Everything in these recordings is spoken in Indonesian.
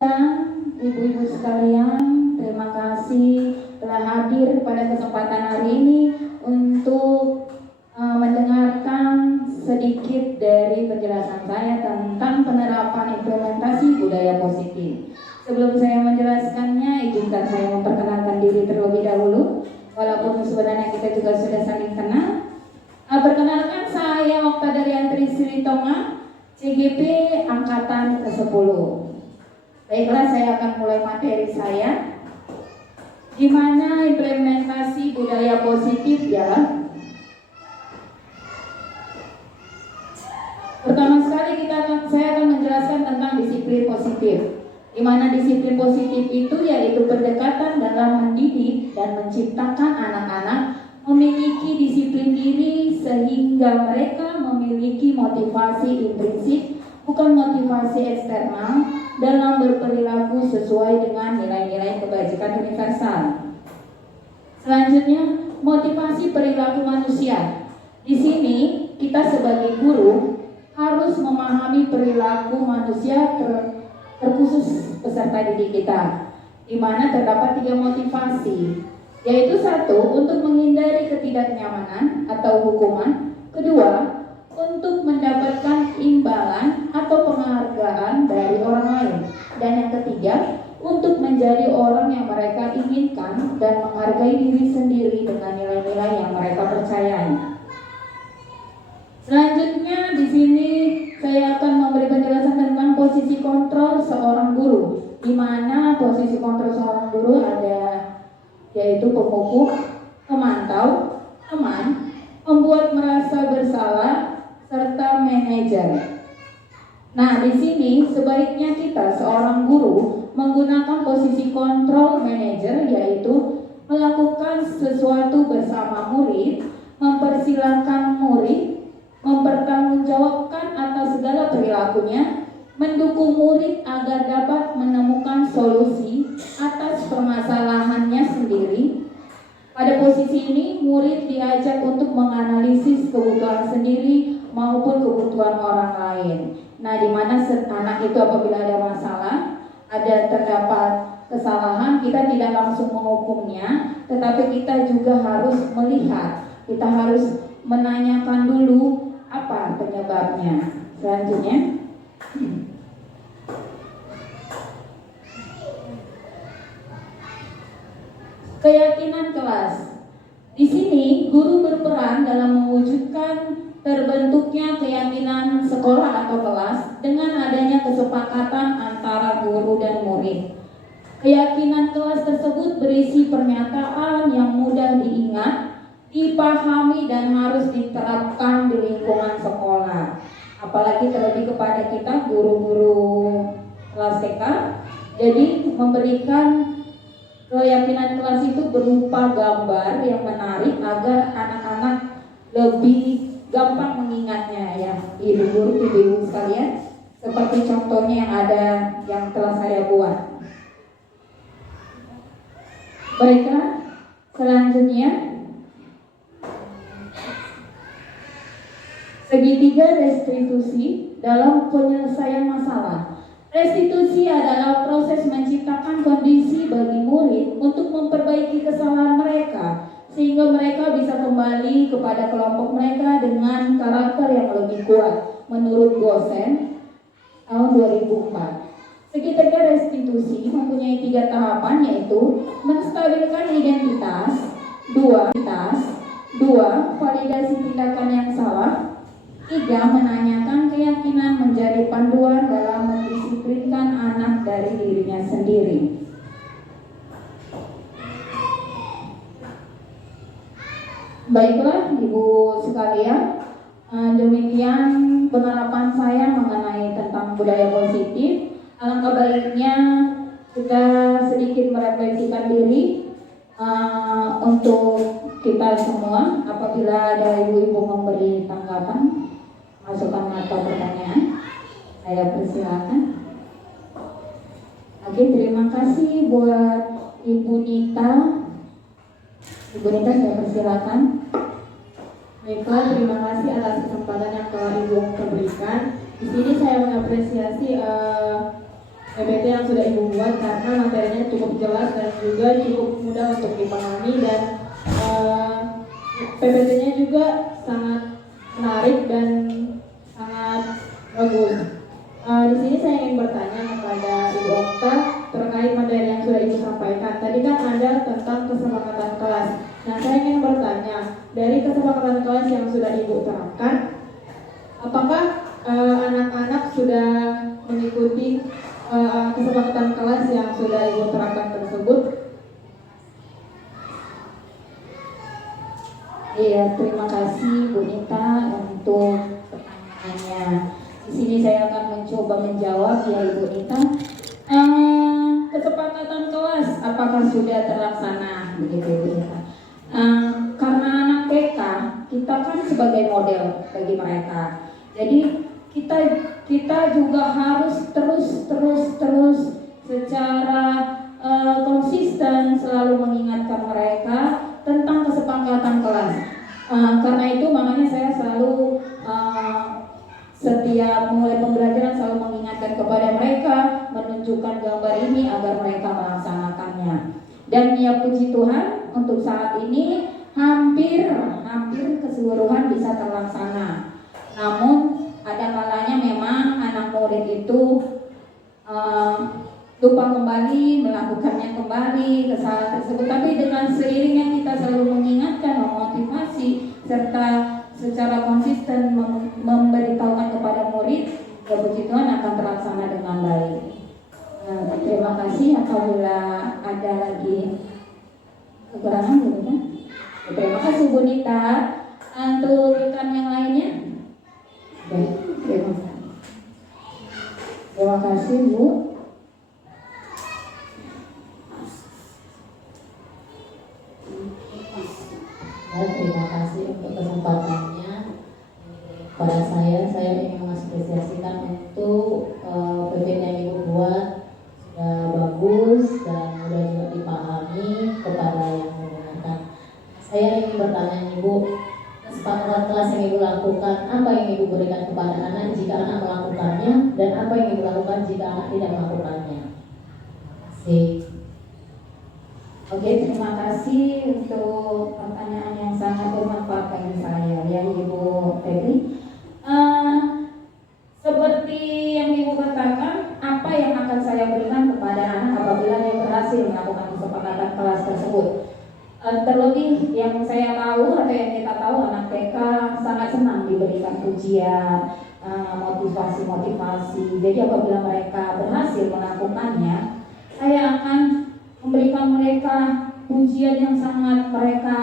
Ibu-ibu sekalian, terima kasih telah hadir pada kesempatan hari ini untuk mendengarkan sedikit dari penjelasan saya tentang penerapan implementasi budaya positif. Sebelum saya menjelaskannya, izinkan saya memperkenalkan diri terlebih dahulu, walaupun sebenarnya kita juga sudah saling kenal. Perkenalkan, saya Okta Daryanti Silitonga, CGP Angkatan ke-10. Baiklah, saya akan mulai materi saya, di mana implementasi budaya positif ya. Pertama sekali saya akan menjelaskan tentang disiplin positif, di mana disiplin positif itu yaitu pendekatan dalam mendidik dan menciptakan anak-anak memiliki disiplin diri sehingga mereka memiliki motivasi intrinsik, bukan motivasi eksternal, dalam berperilaku sesuai dengan nilai-nilai kebajikan universal. Selanjutnya, motivasi perilaku manusia. Di sini kita sebagai guru harus memahami perilaku manusia terkhusus peserta didik kita, di mana terdapat 3 motivasi, yaitu 1, untuk menghindari ketidaknyamanan atau hukuman, 2, untuk mendapatkan imbalan atau penghargaan dari orang lain, dan yang ketiga, untuk menjadi orang yang mereka inginkan dan menghargai diri sendiri dengan nilai-nilai yang mereka percayai. Selanjutnya di sini saya akan memberi penjelasan tentang posisi kontrol seorang guru, di mana posisi kontrol seorang guru ada yaitu pemukul, pemantau, teman, membuat merasa bersalah, serta manajer. Nah, di sini sebaiknya kita seorang guru menggunakan posisi kontrol manajer, yaitu melakukan sesuatu bersama murid, mempersilahkan murid, mempertanggungjawabkan atas segala perilakunya, mendukung murid agar dapat menemukan solusi atas permasalahannya sendiri. Pada posisi ini, murid diajak untuk menganalisis kebutuhan sendiri maupun kebutuhan orang lain. Nah, di mana anak itu apabila ada masalah, terdapat kesalahan, kita tidak langsung menghukumnya, tetapi kita juga harus melihat, kita harus menanyakan dulu apa penyebabnya. Selanjutnya, keyakinan kelas. Di sini guru berperan dalam mewujudkan terbentuknya keyakinan sekolah atau kelas dengan adanya kesepakatan antara guru dan murid. Keyakinan kelas tersebut berisi pernyataan yang mudah diingat, dipahami, dan harus diterapkan di lingkungan sekolah. Apalagi terlebih kepada kita guru-guru kelas TK. Jadi memberikan keyakinan kelas itu berupa gambar yang menarik agar anak-anak lebih gampang mengingatnya ya, ibu-ibu sekalian, seperti contohnya yang ada yang telah saya buat. Baiklah, selanjutnya segitiga restitusi dalam penyelesaian masalah. Restitusi adalah proses menciptakan kondisi bagi murid untuk memperbaiki kesalahan mereka, sehingga mereka bisa kembali kepada kelompok mereka dengan karakter yang lebih kuat. Menurut Gosen tahun 2004, segitiga restitusi mempunyai 3 tahapan, yaitu menstabilkan identitas, 2, validasi tindakan yang salah, 3, menanyakan keyakinan menjadi panduan dalam mendisiplinkan anak dari dirinya sendiri. Baiklah ibu sekalian, demikian penerapan saya mengenai tentang budaya positif. Alangkah baiknya kita sedikit merefleksikan diri untuk kita semua. Apabila ada ibu-ibu memberi tanggapan, masukan atau pertanyaan, saya persilakan. Oke, terima kasih buat Ibu Nita. Ibu Nita, saya persilakan. Baiklah, terima kasih atas kesempatan yang telah Ibu berikan. Di sini saya mengapresiasi PPT yang sudah Ibu buat karena materinya cukup jelas dan juga cukup mudah untuk dipahami dan PPT-nya juga sangat menarik dan sangat bagus. Di sini saya ingin bertanya kepada Ibu Okta terkait materi yang sudah Ibu sampaikan. Tadi kan ada tentang kesepakatan kelas. Nah, saya ingin bertanya dari kesepakatan kelas yang sudah Ibu terapkan, apakah anak-anak sudah mengikuti kesepakatan kelas yang sudah Ibu terapkan tersebut? Iya, terima kasih Bu Nita untuk pertanyaannya. Di sini saya akan mencoba menjawab ya Ibu Nita. Kesepakatan kelas apakah sudah terlaksana begitu Ibu Nita? Karena anak TK kita kan sebagai model bagi mereka. Jadi kita juga harus terus secara konsisten selalu mengingatkan mereka tentang kesepakatan kelas. Karena itu makanya saya selalu setiap mulai pembelajaran selalu mengingatkan kepada mereka, menunjukkan gambar ini agar mereka melaksanakannya. Dan ya puji Tuhan untuk saat ini hampir keseluruhan bisa terlaksana. Namun ada kalanya memang anak murid itu lupa kembali, melakukannya kembali kesalahan tersebut. Tapi dengan seiringnya kita selalu mengingatkan, memotivasi, serta secara konsisten memberitahukan kepada murid, ya puji Tuhan akan terlaksana dengan baik. Terima kasih. Apabila ada lagi kekurangan, gitu. Terima kasih Bu Nita. Untuk rekan yang lainnya, terima kasih Bu. Terima kasih untuk kesempatannya pada saya ingin mengapresiasikan untuk PPT yang Ibu buat sudah bagus dan mudah juga dipahami kepada yang menggunakan. Saya ingin bertanya Ibu, kesepakatan kelas yang Ibu lakukan, apa yang Ibu berikan kepada anak jika anak melakukannya dan apa yang Ibu lakukan jika anak tidak melakukannya? Terima kasih. Oke, terima kasih untuk pertanyaan yang sangat bermanfaat bagi saya, ya Ibu Febri. Seperti yang Ibu katakan, apa yang akan saya berikan kepada anak apabila dia berhasil melakukan kesepakatan kelas tersebut? Terlebih yang saya tahu atau yang kita tahu, anak TK sangat senang diberikan pujian, motivasi. Jadi apabila mereka berhasil melakukannya, saya akan memberikan mereka pujian yang sangat mereka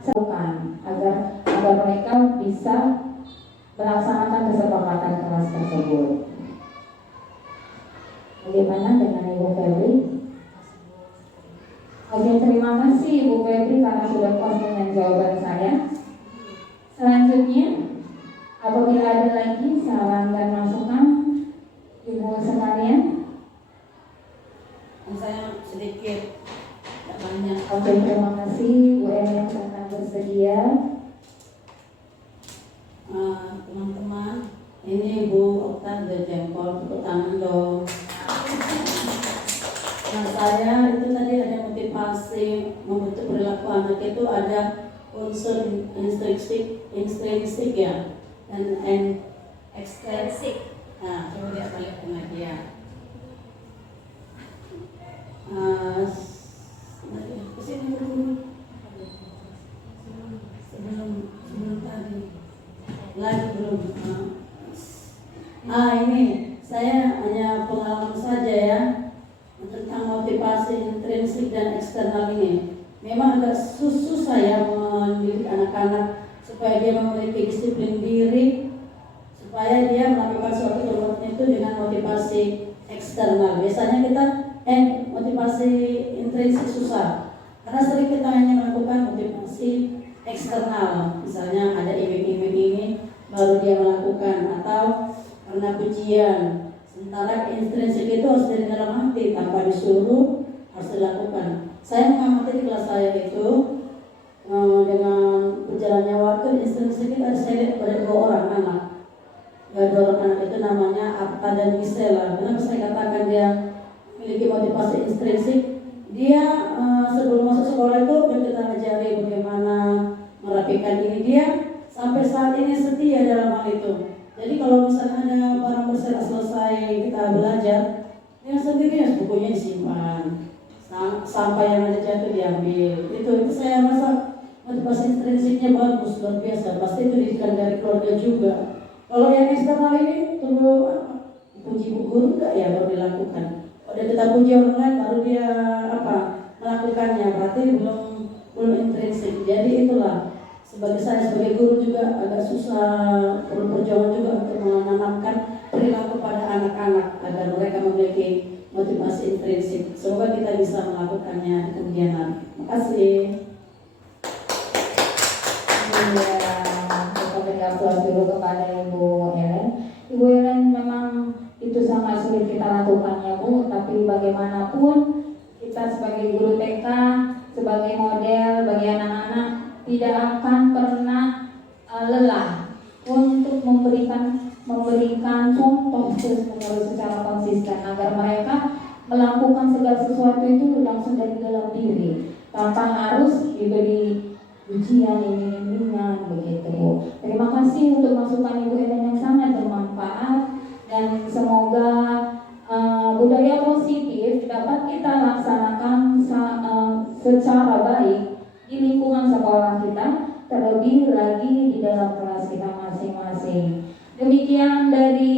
lakukan agar mereka bisa melaksanakan kesepakatan kelas tersebut. Bagaimana dengan Ibu Febri? Oke, terima kasih Ibu Febri karena sudah puas dengan jawaban saya. Selanjutnya, apabila ada lagi saran dan masukan Ibu sekalian, saya sedikit, tidak banyak. oke, terima kasih Bu yang sangat bersedia. Teman-teman, ini Bu Okta udah jempol, tepuk tangan dong. Nah, saya itu tadi ada motivasi membentuk perilaku anak itu ada unsur intrinsik ya dan ekstrinsik. Nah, coba dia balik ke media. Kesini dulu sebelum tadi lagi belum. Ini saya hanya pengalaman saja ya tentang motivasi intrinsik dan eksternal ini. Memang agak susah ya mendidik anak-anak supaya dia memiliki disiplin diri, supaya dia melakukan suatu perbuatan itu dengan motivasi eksternal. Biasanya kita motivasi intrinsik susah karena sering kita hanya melakukan motivasi eksternal, misalnya ada iming-iming ini baru dia melakukan atau karena pujian. Sementara intrinsik itu harus dari dalam hati tanpa disuruh harus dilakukan. Saya mengamati di kelas saya itu dengan berjalannya waktu intrinsik itu ada saya lihat pada 2 orang anak. Ya, 2 orang anak itu namanya Apta dan Gisela. Kenapa saya katakan dia memiliki motivasi intrinsik, dia sebelum masuk sekolah itu kita ajari bagaimana merapikan ini, dia sampai saat ini setia dalam hal itu. Jadi kalau misalnya ada barang berserak selesai kita belajar, dia sendiri bukunya disimpan, sampai yang ada jatuh diambil. Itu saya rasa motivasi intrinsiknya bagus, luar biasa. Pasti itu didikan dari keluarga juga. Kalau yang eksternal ini tunggu puji bu guru enggak ya baru dilakukan. Kalau kita puji orang lain baru dia melakukannya, berarti belum intrinsik. Jadi itulah, sebagai saya sebagai guru juga agak susah, perlu perjuangan juga untuk menanamkan perilaku pada anak-anak agar mereka memiliki motivasi intrinsik. Semoga kita bisa melakukannya di kemudian hari. Terima kasih. Kita beri aplaus dulu kepada Ibu Ellen. Ibu Ellen memang itu sangat sulit kita lakukannya Bu, tapi bagaimanapun kita sebagai guru TK, sebagai model bagi anak-anak tidak akan pernah lelah untuk memberikan contoh terus-menerus secara konsisten agar mereka melakukan segala sesuatu itu langsung dari dalam diri tanpa harus diberi ujian iming-imingan begitu Bu. Terima kasih untuk masukan Ibu Ellen yang sangat bermanfaat, dan semoga budaya positif dapat kita laksanakan secara baik di lingkungan sekolah kita, terlebih lagi di dalam kelas kita masing-masing. Demikian dari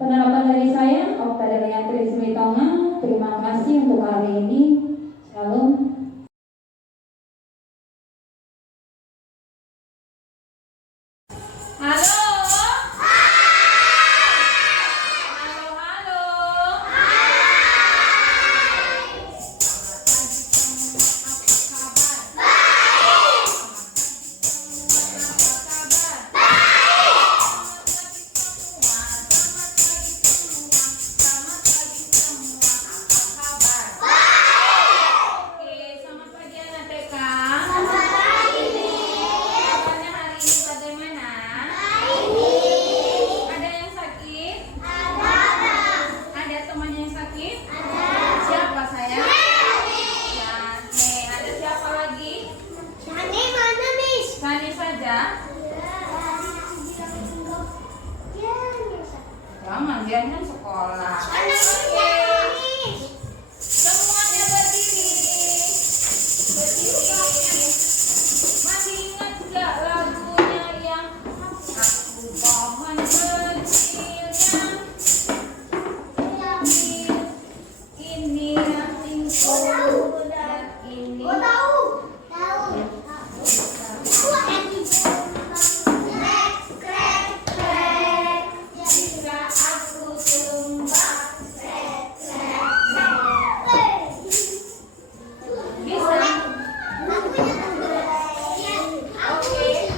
penerapan dari saya, Okta Deliantri Sritonga. Terima kasih untuk hari ini. Shalom. Halo. Jangan, dia kan sekolah. Semuanya berdiri. Masih ingat gak lagunya yang aku pohon kecil yang ini rantingku dan ini. Bisa? Oke.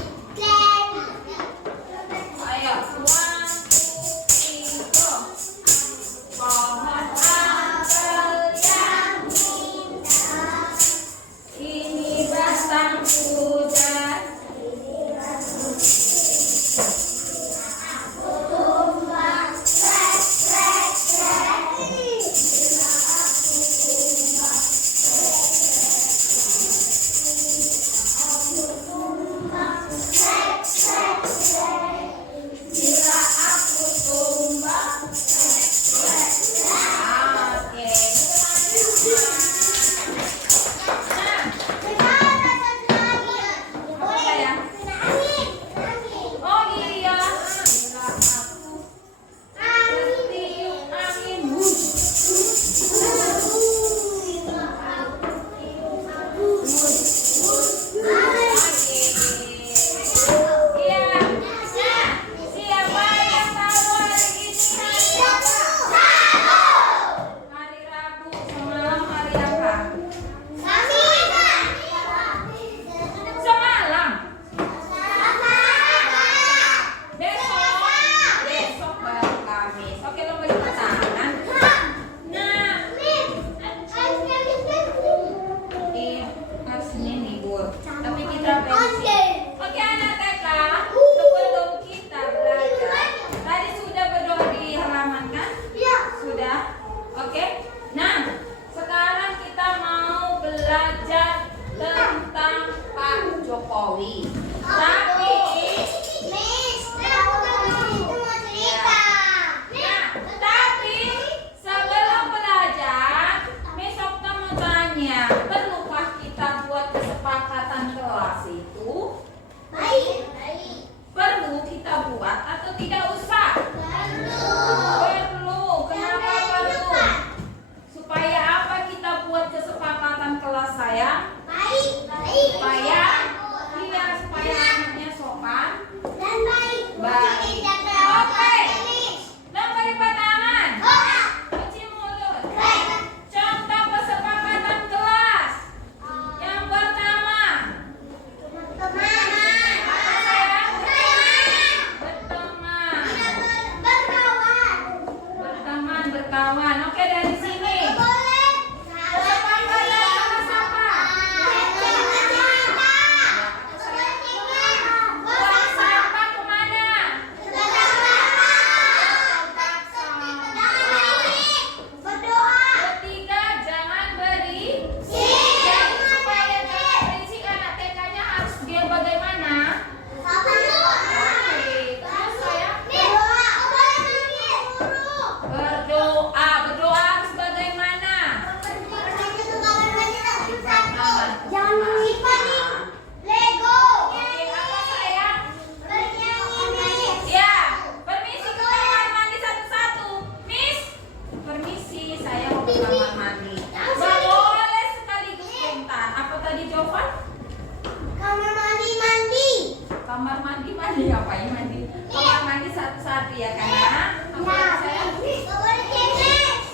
kamar mandi ngapain mandi? Kamar mandi satu-satu ya karena apa saya?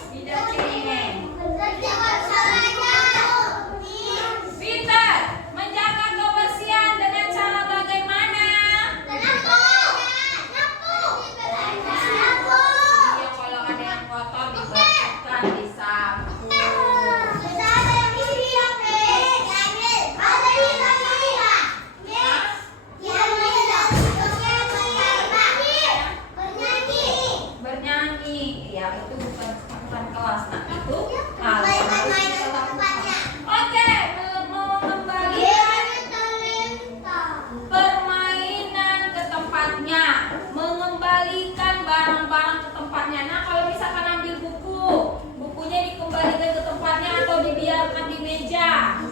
Bidang cengeng. Pintar menjaga kebersihan dengan cara bagaimana? Iya, kalau ada yang kotor dibersihkan, disapu. Bernyanyi, ya itu bukan kelas. Nah itu kalau harus kita lakukan. Oke, mengembalikan permainan ke tempatnya, mengembalikan barang-barang ke tempatnya. Nah kalau misalkan ambil bukunya dikembalikan ke tempatnya atau dibiarkan di meja.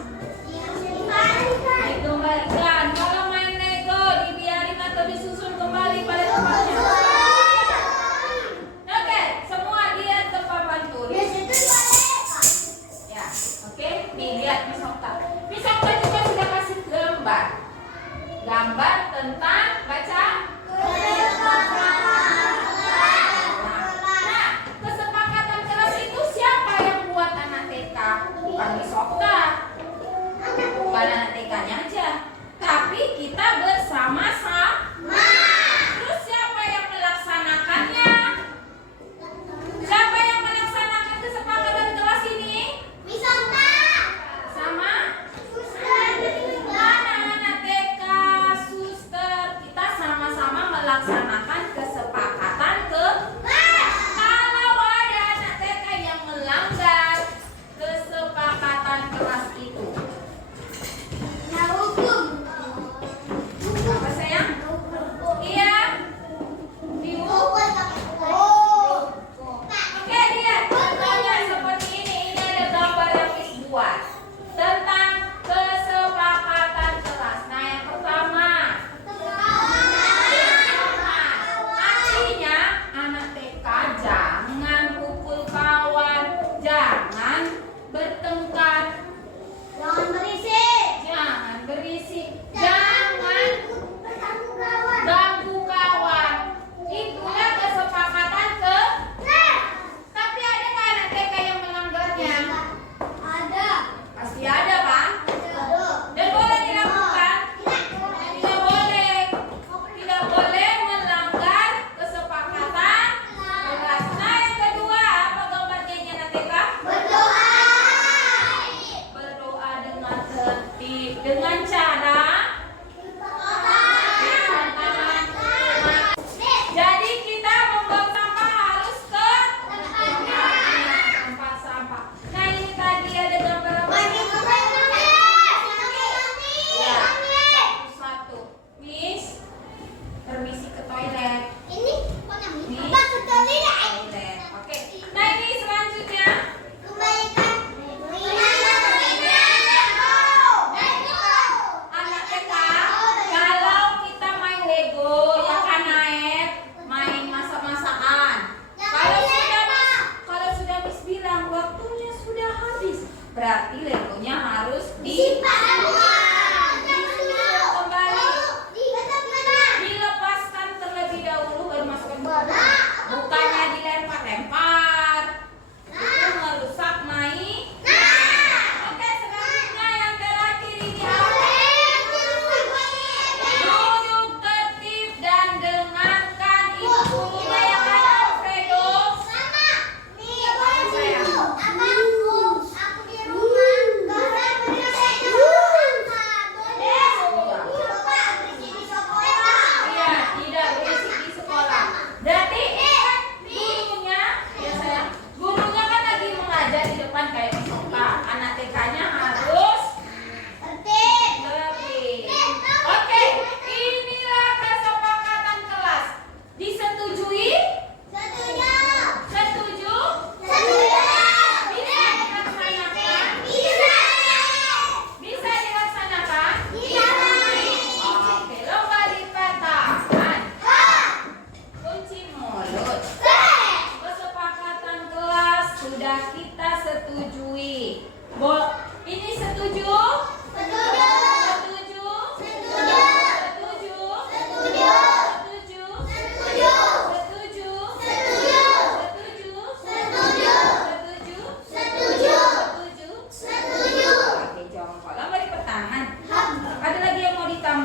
Dikembalikan. Kalau main Lego dibiarin atau disusun kembali pada tempatnya. Oke, semua lihat ke papan tulis. Ya, oke. Nih lihat Miss Okta. Miss Okta juga sudah kasih gambar tentang baca. Nah, kesepakatan kelas itu siapa yang buat anak TK? Bukan Miss Okta. Bukan anak TK-nya aja, tapi kita bersama-sama. Terus siapa yang melaksanakannya? Siapa yang melaksanakan kesepakatan kelas ini? Sama? Anak-anak TK, suster, kita sama-sama melaksanakan kesepakatan kalau ada anak TK yang melanggar kesepakatan kelas itu. Apa sayang? Iya. Oke, lihat contohnya seperti ini. Ini ada gambar yang Miss buat tentang kesepakatan kelas. Nah, yang pertama, artinya anak TK jangan pukul kawan, jangan bertengkar, jangan berisik, jangan ganggu kawan. Itulah kesepakatan tapi ada nggak anak TK yang melanggarnya? Pasti ada, Pak. Dan boleh dilakukan? Tidak boleh. Tidak boleh melanggar kesepakatan kelas. Nah, yang kedua, apa gambarnya anak TK? Berdoa dengan tertib, dengan cara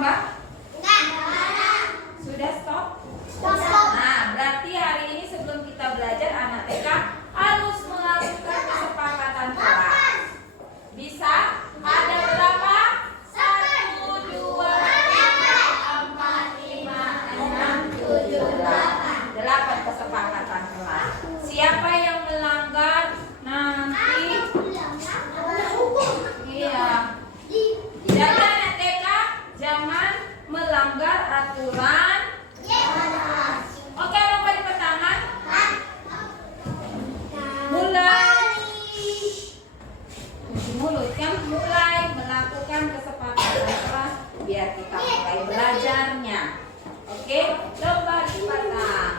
ditambah? Sudah stop? Nah, berarti hari ini sebelum kita belajar anak TK harus melakukan kesepakatan kelas. Bisa? Ada berapa? 1, 2, 3, 4, 5, 6, 7, 8 kesepakatan kelas. Siapa yang melanggar nanti? Iya. Jadi anak TK jangan melanggar aturan. Oke, lomba di pertama. Mulai. Cuci mulut kan, mulai melakukan kesepakatan kelas biar kita mulai belajarnya. Oke, lomba di pertama.